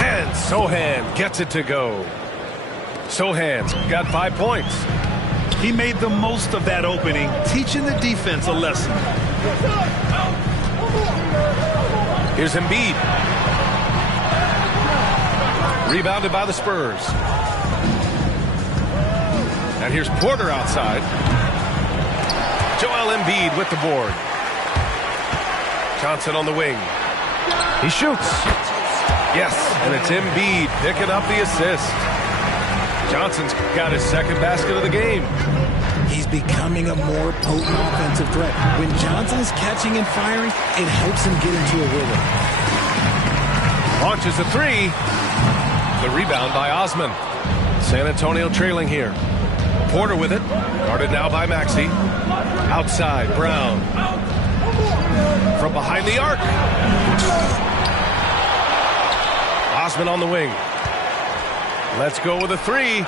And Sohan gets it to go. Sohan's got 5 points. He made the most of that opening, teaching the defense a lesson. Here's Embiid. Rebounded by the Spurs. And here's Porter outside. Joel Embiid with the board. Johnson on the wing. He shoots. Yes, and it's Embiid picking up the assist. Johnson's got his second basket of the game. He's becoming a more potent offensive threat. When Johnson is catching and firing, it helps him get into a rhythm. Launches a three. The rebound by Osman. San Antonio trailing here. Porter with it. Guarded now by Maxey. Outside, Brown. From behind the arc. Osman on the wing. Let's go with a three.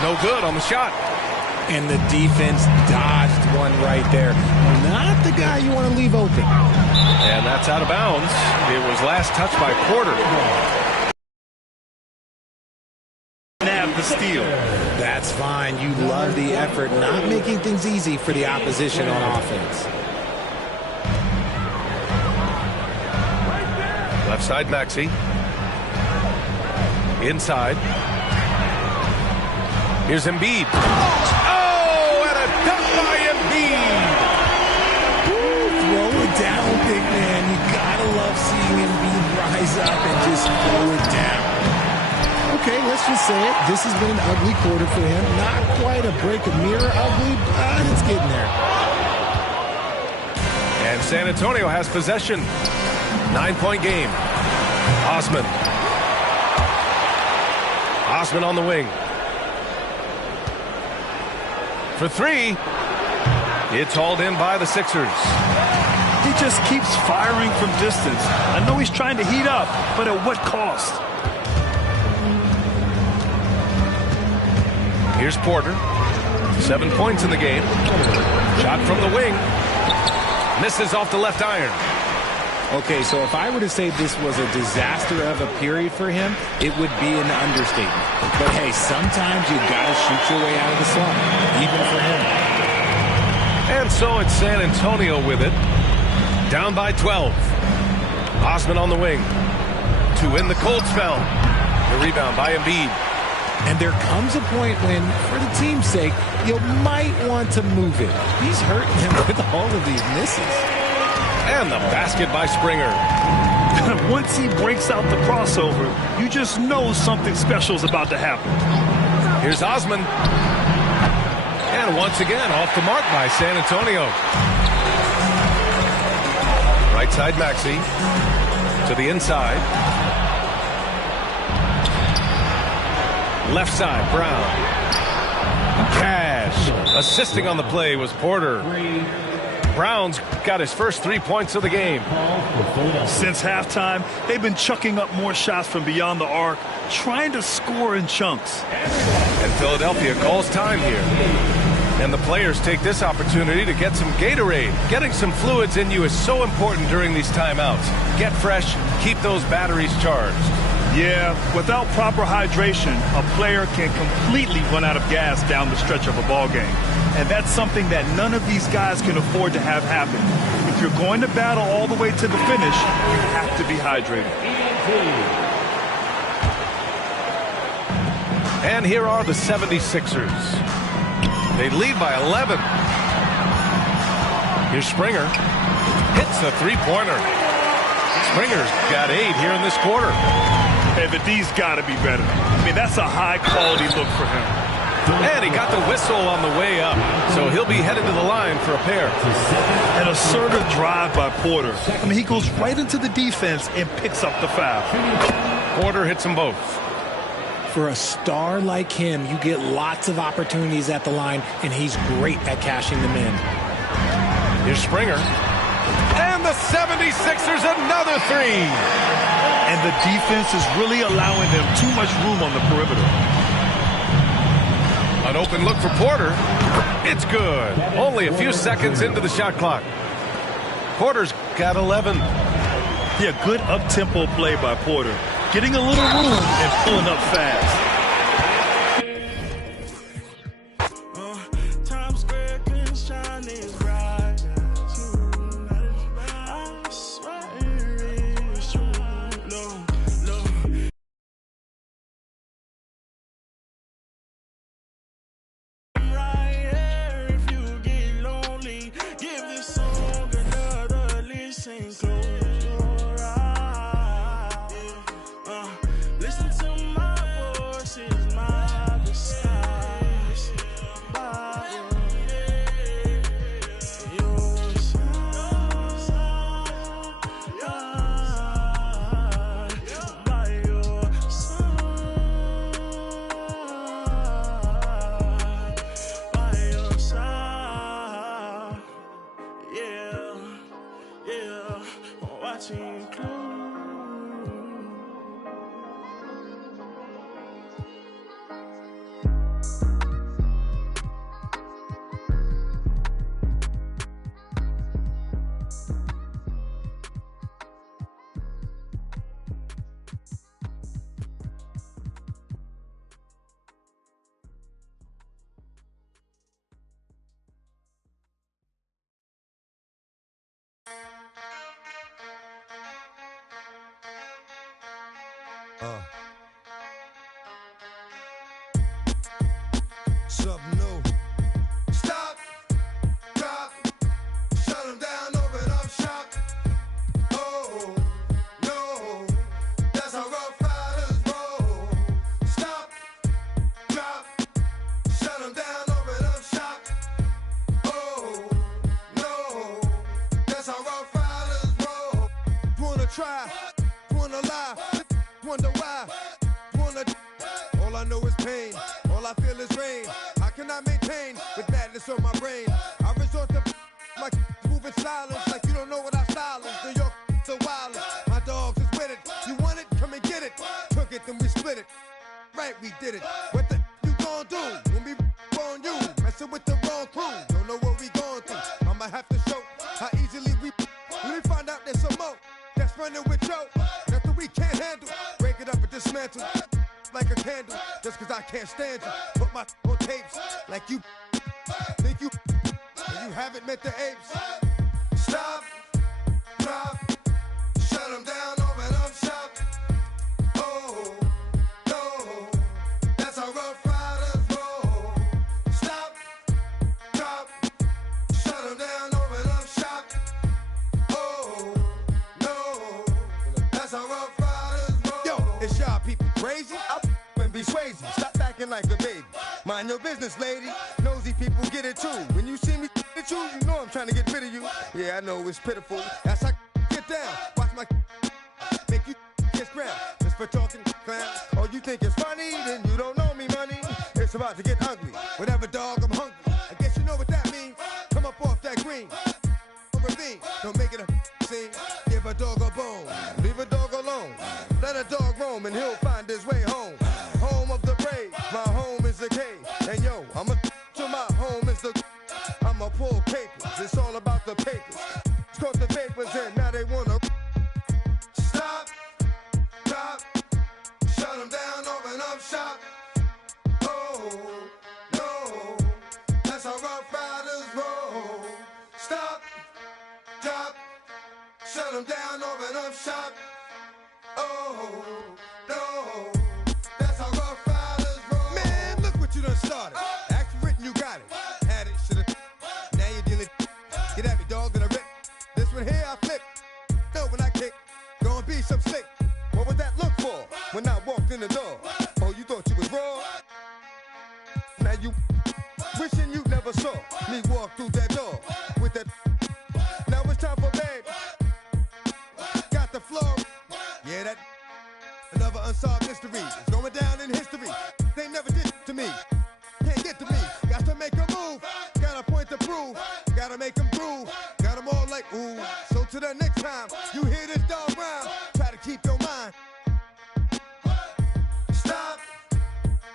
No good on the shot. And the defense dodged one right there. Not the guy you want to leave open. And that's out of bounds. It was last touched by Porter. Nab the steal. That's fine. You love the effort, not making things easy for the opposition on offense. Left side, Maxey. Inside. Here's Embiid. Oh, and a dunk by Embiid. Throw it down, big man. You gotta love seeing Embiid rise up and just throw it down. Okay, let's just say it. This has been an ugly quarter for him. Not quite a break of mirror ugly, but it's getting there. And San Antonio has possession. 9-point game. Osman. Osman on the wing. For three. It's hauled in by the Sixers. He just keeps firing from distance. I know he's trying to heat up, but at what cost? Here's Porter. 7 points in the game. Shot from the wing. Misses off the left iron. Okay, so if I were to say this was a disaster of a period for him, it would be an understatement. But hey, sometimes you gotta shoot your way out of the slump, even for him. And so it's San Antonio with it. Down by 12. Osman on the wing. To win the cold spell. The rebound by Embiid. And there comes a point when, for the team's sake, you might want to move it. He's hurting him with all of these misses. And the basket by Springer. Once he breaks out the crossover, you just know something special is about to happen. Here's Osman. And once again, off the mark by San Antonio. Right side, Maxey. To the inside. Left side, Brown. Cash. Assisting on the play was Porter. Brown's got his first 3 points of the game. Since halftime, they've been chucking up more shots from beyond the arc, trying to score in chunks. And Philadelphia calls time here. And the players take this opportunity to get some Gatorade. Getting some fluids in you is so important during these timeouts. Get fresh, keep those batteries charged. Yeah, without proper hydration, a player can completely run out of gas down the stretch of a ball game. And that's something that none of these guys can afford to have happen. If you're going to battle all the way to the finish, you have to be hydrated. And here are the 76ers. They lead by 11. Here's Springer. Hits the three-pointer. Springer's got 8 here in this quarter. Hey, the D's got to be better. I mean, that's a high-quality look for him. And he got the whistle on the way up, so he'll be headed to the line for a pair. An assertive drive by Porter. I mean, he goes right into the defense and picks up the foul. Porter hits them both. For a star like him, you get lots of opportunities at the line, and he's great at cashing them in. Here's Springer. And the 76ers another 3. And the defense is really allowing them too much room on the perimeter. An open look for Porter. It's good. Only a few seconds into the shot clock. Porter's got 11. Yeah, good up-tempo play by Porter. Getting a little room and pulling up fast. Something new. Stop, drop, shut them down, open up shop. Oh, no, that's how Rough Riders roll. Stop, drop, shut them down, open up shop. Oh, no, that's how Rough Riders roll. Wanna try, wanna lie, wonder why, wanna. All I know is pain, all I feel is rain. How can I maintain with madness on my brain? I resort to my moving silence like you don't know what I style is. New York, the wildest. My dogs is with it. You want it? Come and get it. Took it, then we split it. Right, we did it. What the you gon' do when we on you? Messing with the wrong crew. Don't know what we going through. I'ma have to show how easily we. Let me find out there's some more that's running with Joe. Nothing we can't handle. Break it up and dismantle. Like a candle, just cause I can't stand you. Put my on tapes, like you think you haven't met the apes. Stop, drop, shut them down, open up shop. Oh, no, that's how Rough Riders roll. Stop, drop, shut them down, open up shop. Oh, no, that's how Rough Riders roll. Yo, is y'all people crazy? Be crazy. Stop acting like a baby. Mind your business, lady. Nosy people get it too. When you see me at you, you know I'm trying to get rid of you. Yeah, I know it's pitiful. That's how get down. Watch my make you kiss ground. Just for talking clown. Oh, you think it's funny? Then you don't know me, money. It's about to get ugly. Whatever, dog, I'm hungry. I guess you know what that means. Come up off that green. Ravine. Don't make it a scene. Give a dog a bone. Leave a dog alone. Let a dog roam and he'll find his way home. Home of the brave. My home is the cave. And yo, I'm a to my home is the. I'ma pull papers. It's all about the papers. Caught the papers and now they wanna. Stop, drop, shut them down, open up shop. Oh, no, that's how Rough Riders roll. Stop, drop, shut them down, open up shop. Oh, no, that's how Rough Riders roll. Man, look what you done started. Act written, you got it. Had it, shoulda. Now you're dealing. Get at me, dog, that I rip. This one here, I flip. No, when I kick, gonna be some slick. What would that look for when I walked in the door? Oh, you thought you was raw? Now you wishing you never saw me walk through that door with that. Now it's time for bed. Got the floor. Yeah, that another unsolved mystery. It's going down in history. They never did it to me. Can't get to me. Got to make a move. Got a point to prove. Gotta make them groove. Got them all like ooh. So to the next time you hear this dog rhyme, try to keep your mind. Stop,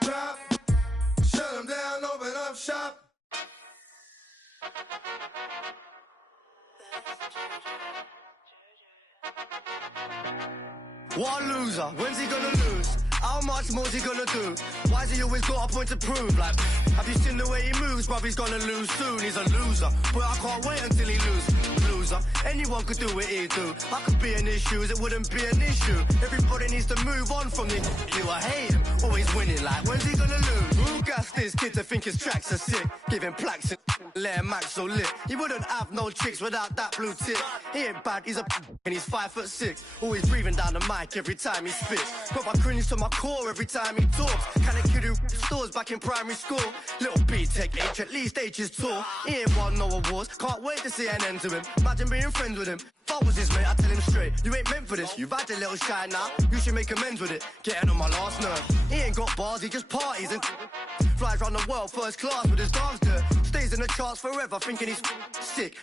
drop, shut them down, open up shop. What a loser, when's he gonna lose? How much more's he gonna do? Why's he always got a point to prove? Like, have you seen the way he moves? Bruv, he's gonna lose soon, he's a loser. But I can't wait until he loses. Loser, anyone could do what he do. I could be in his shoes, it wouldn't be an issue. Everybody needs to move on from the you. I hate him, always winning. Like, when's he gonna lose? Who gassed this kid to think his tracks are sick? Giving plaques and let him act so lit. He wouldn't have no chicks without that blue tip. He ain't bad, he's a and he's 5'6". Always breathing down the mic every time he spits. Got my cringe to my core every time he talks. Kinda kid who stores back in primary school. Little B-Tech H, at least H is tall. He ain't won no awards, can't wait to see an end to him. Imagine being friends with him. If I was his mate, I'd tell him straight, you ain't meant for this. You've had a little shine now, you should make amends with it. Getting on my last nerve. He ain't got bars, he just parties and flies around the world first class with his dogs dirt. Stays in the charts forever thinking he's sick.